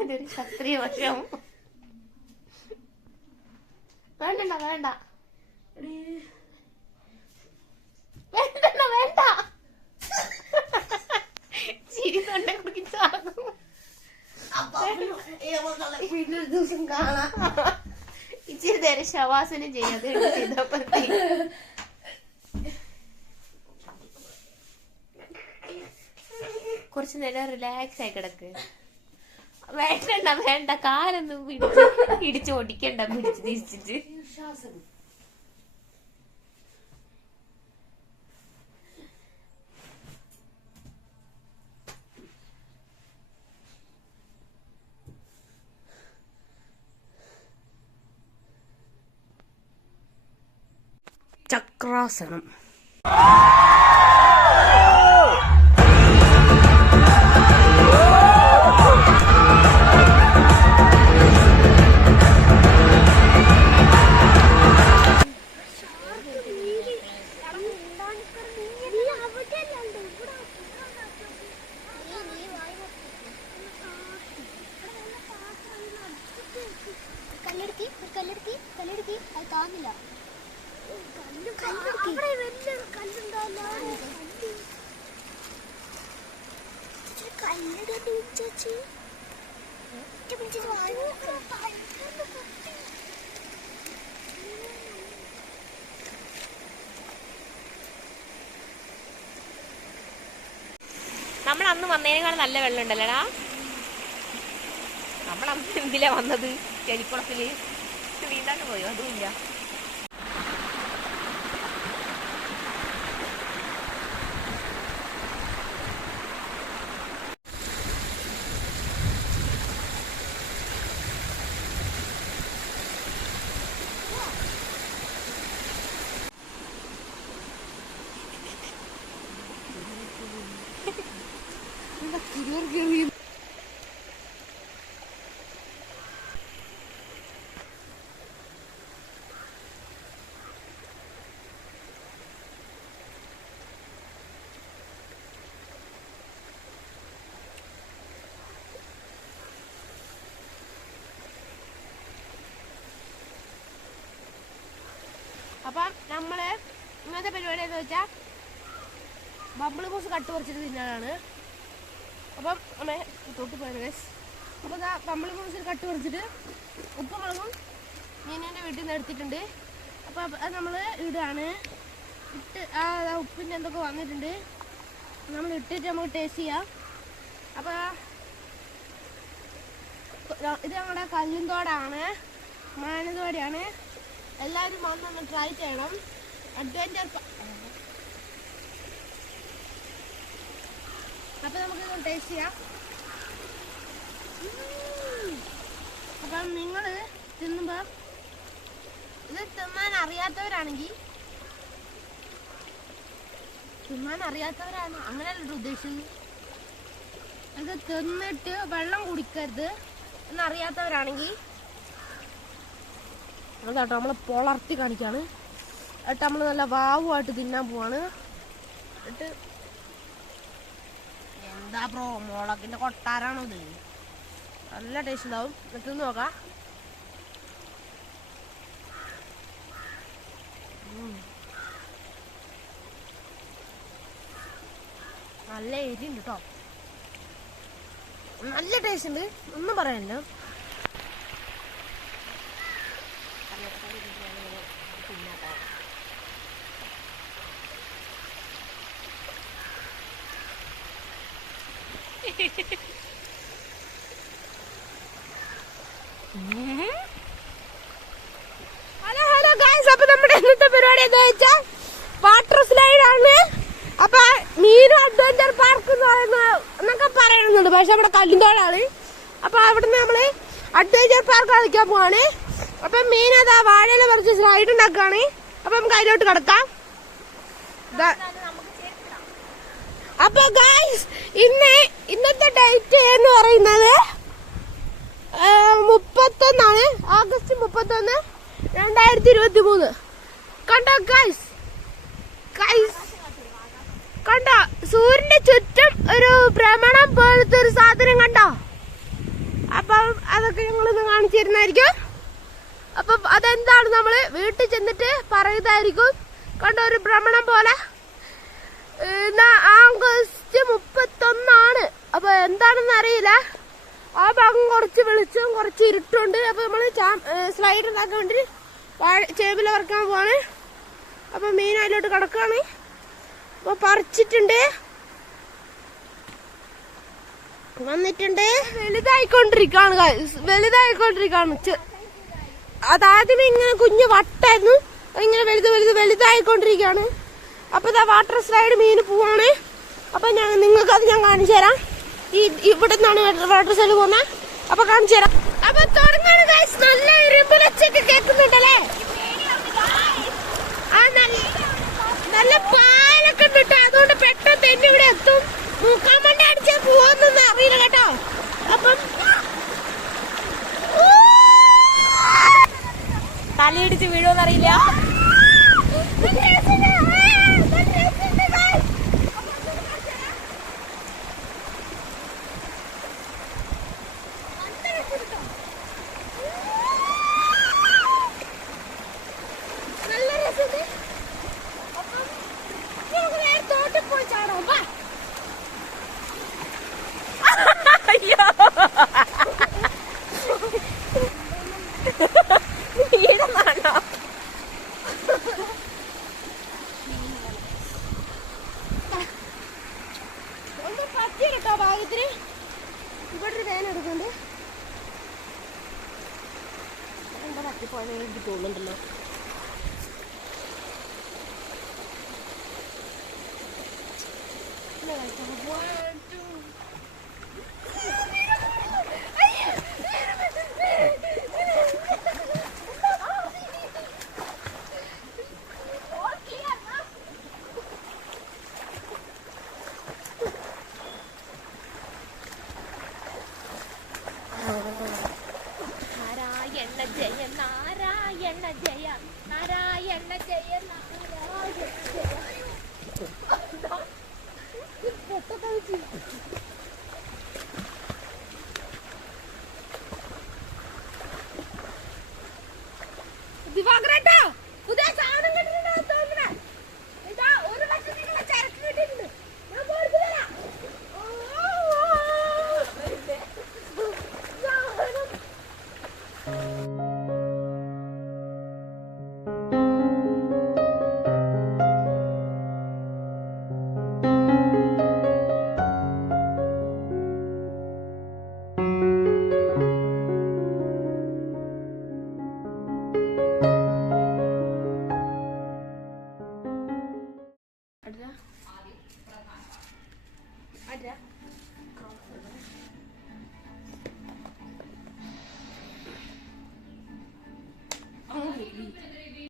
അവന്റെ ഒരു ശാസ്ത്രീയ വശം. വേണ്ട വേണ്ട വേണ്ട വേണ്ട ചിരി തൊണ്ടേ കുടിച്ചാകും. പിന്നെ ദിവസം കാണാം. ഇച്ചിരി നേരം ശവാസനം ചെയ്യാതെ ചെയ്തപ്പത്തി കുറച്ചു നേരം റിലാക്സ് ആയി കിടക്ക്. വേണ്ട വേണ്ട കാലൊന്നും ഇടിച്ച് ഓടിക്കണ്ട പിടിച്ച് തിരിച്ചിട്ട്. ചക്രാസനം. കല്ലെടുക്കി അത് കാണില്ല. നമ്മൾ അന്ന് വന്നതിനേക്കാൾ നല്ല വെള്ളം ഉണ്ടല്ലോടാ. നമ്മളന്ന് എന്തിലാ വന്നത്? ചെടിക്കുളത്തില് വീണ്ടാണ്ട് പോയോ? അതുമില്ല. അപ്പം നമ്മള് ഇന്നത്തെ പരിപാടി എന്ന് വെച്ചാൽ ബബിൾ മൂസ് കട്ട് പറിച്ചിട്ട് തിന്നാനാണ്. അപ്പം അമ്മ തൊട്ട് പോയത് ഗൈസ്. അപ്പോൾ ബബിൾ മൂസിൽ കട്ട് പറിച്ചിട്ട് ഉപ്പും മുളകും മീനിൻ്റെ വീട്ടിൽ നിന്ന് എടുത്തിട്ടുണ്ട്. അപ്പോൾ അത് നമ്മൾ ഇടാണ്. ഇട്ട് ഉപ്പിൻ്റെ എന്തൊക്കെ വന്നിട്ടുണ്ട്. നമ്മൾ ഇട്ടിട്ട് നമുക്ക് ടേസ്റ്റ് ചെയ്യാം. അപ്പോൾ ഇത് നമ്മുടെ കല്ലുംതോടാണ്, മാനന്തോടെയാണ്. എല്ലാവരും വന്നൊന്ന് ട്രൈ ചെയ്യണം. അഡ്വഞ്ചർ. അപ്പം നമുക്കിത് ടേസ്റ്റ് ചെയ്യാം. അപ്പം നിങ്ങൾ തിന്നുമ്പോൾ ഇത് തിന്നാൻ അറിയാത്തവരാണെങ്കിൽ അങ്ങനെയല്ല ഉദ്ദേശിച്ചത്. അത് തിന്നിട്ട് വെള്ളം കുടിക്കരുത് എന്നറിയാത്തവരാണെങ്കിൽ അതാട്ടോ നമ്മൾ പൊളർത്തി കാണിക്കാണ്. എന്നിട്ട് നമ്മൾ നല്ല വാവുമായിട്ട് തിന്നാൻ പോവാണ്. എന്നിട്ട് എന്താ ബ്രോ മുളകിന്റെ കൊട്ടാരാണോ ഇത്? നല്ല ടേസ്റ്റ് ഉണ്ടാവും. എന്നിട്ട് നോക്കാം. നല്ല എരിയുണ്ട് കേട്ടോ. നല്ല ടേസ്റ്റ് ഉണ്ട്, ഒന്നും പറയാനില്ല. ഹലോ ഗൈസ്, അപ്പൊ നമ്മുടെ ഇന്നത്തെ പരിപാടി എന്താ വെച്ചാൽ വാട്ടർ സ്ലൈഡ് ആണ്. അപ്പൊ നീരു അഡ്വഞ്ചർ പാർക്ക് എന്നൊക്കെ പറയുന്നുണ്ട്, പക്ഷെ നമ്മുടെ കല്ലിന്തോടാണ്. അപ്പൊ അവിടുന്ന് നമ്മള് അഡ്വഞ്ചർ പാർക്ക് കളിക്കാൻ പോവാണ്. അപ്പൊ മീൻ അതാ വാഴയില പറിച്ച് സ്ലൈഡ് ഉണ്ടാക്കാണ്. അപ്പൊ നമുക്ക് അതിലോട്ട് കിടക്കാം. അപ്പൊ ഗൈസ് ഇന്നത്തെ ഡേറ്റ് എന്ന് പറയുന്നത് 31 ആഗസ്റ്റ് 31, 2023. കണ്ടോ ഗൈസ്? കണ്ടോ സൂര്യന്റെ ചുറ്റും ഒരു ഭ്രമണം പോലത്തെ ഒരു സാധനം കണ്ടോ? അപ്പം അതൊക്കെ ഞങ്ങളിന്ന് കാണിച്ചു തരുന്നതായിരിക്കും. അപ്പം അതെന്താണ് നമ്മള് വീട്ടിൽ ചെന്നിട്ട് പറയുന്നതായിരിക്കും. കണ്ട ഒരു ഭ്രമണം പോലെ. ആഗസ്റ്റ് 31. അപ്പൊ എന്താണെന്ന് അറിയില്ല. ആ ഭാഗം കുറച്ച് വെളിച്ചവും കുറച്ച് ഇരുട്ടുണ്ട്. അപ്പൊ നമ്മള് സ്ലൈഡ് ഉണ്ടാക്കാൻ വേണ്ടി ചേമ്പിൽ വറക്കാൻ പോവാണ്. അപ്പൊ മീൻ അതിലോട്ട് കിടക്കാണ്. അപ്പൊ പറിച്ചിട്ടുണ്ട്, വന്നിട്ടുണ്ട്. വലുതായിക്കൊണ്ടിരിക്കാണ്. അതാദ്യമേ ഇങ്ങനെ കുഞ്ഞു വട്ടായിരുന്നു, ഇങ്ങനെ വലുതായിക്കൊണ്ടിരിക്കുകയാണ്. അപ്പൊ ഇതാ വാട്ടർ സ്ലൈഡ് മീൻ പോവാണ്. അപ്പൊ നിങ്ങൾക്ക് അത് ഞാൻ കാണിച്ചു തരാം. ഇവിടെ നിന്നാണ് വാട്ടർ സ്ലൈഡ് പോകുന്നത്. അപ്പൊ കാണിച്ചു തരാം. അപ്പൊ തുടങ്ങാണ് ഗൈസ്. നല്ല ഇരുമ്പലച്ചൊക്കെ കേൾക്കുന്നുണ്ടല്ലേ? ആ നല്ല പാലൊക്കെ ഉണ്ട്. അതുകൊണ്ട് പെട്ടെന്ന് തന്നെ ഇവിടെ എത്തും. മൂക്കാൻ വേണ്ടി അടിച്ചാൽ പോകുന്നൊന്നും അറിയില്ല കേട്ടോ. അപ്പം തലയിടിച്ച് വീഴുമെന്നറിയില്ല. ഭാഗ്യത്തിന് ഇവിടെ ഒരു വേന എടുക്കുന്നുണ്ട്. എന്താ പറ്റിപ്പോയെന്ന് എനിക്ക് തോന്നുന്നുണ്ടല്ലോ. One, two.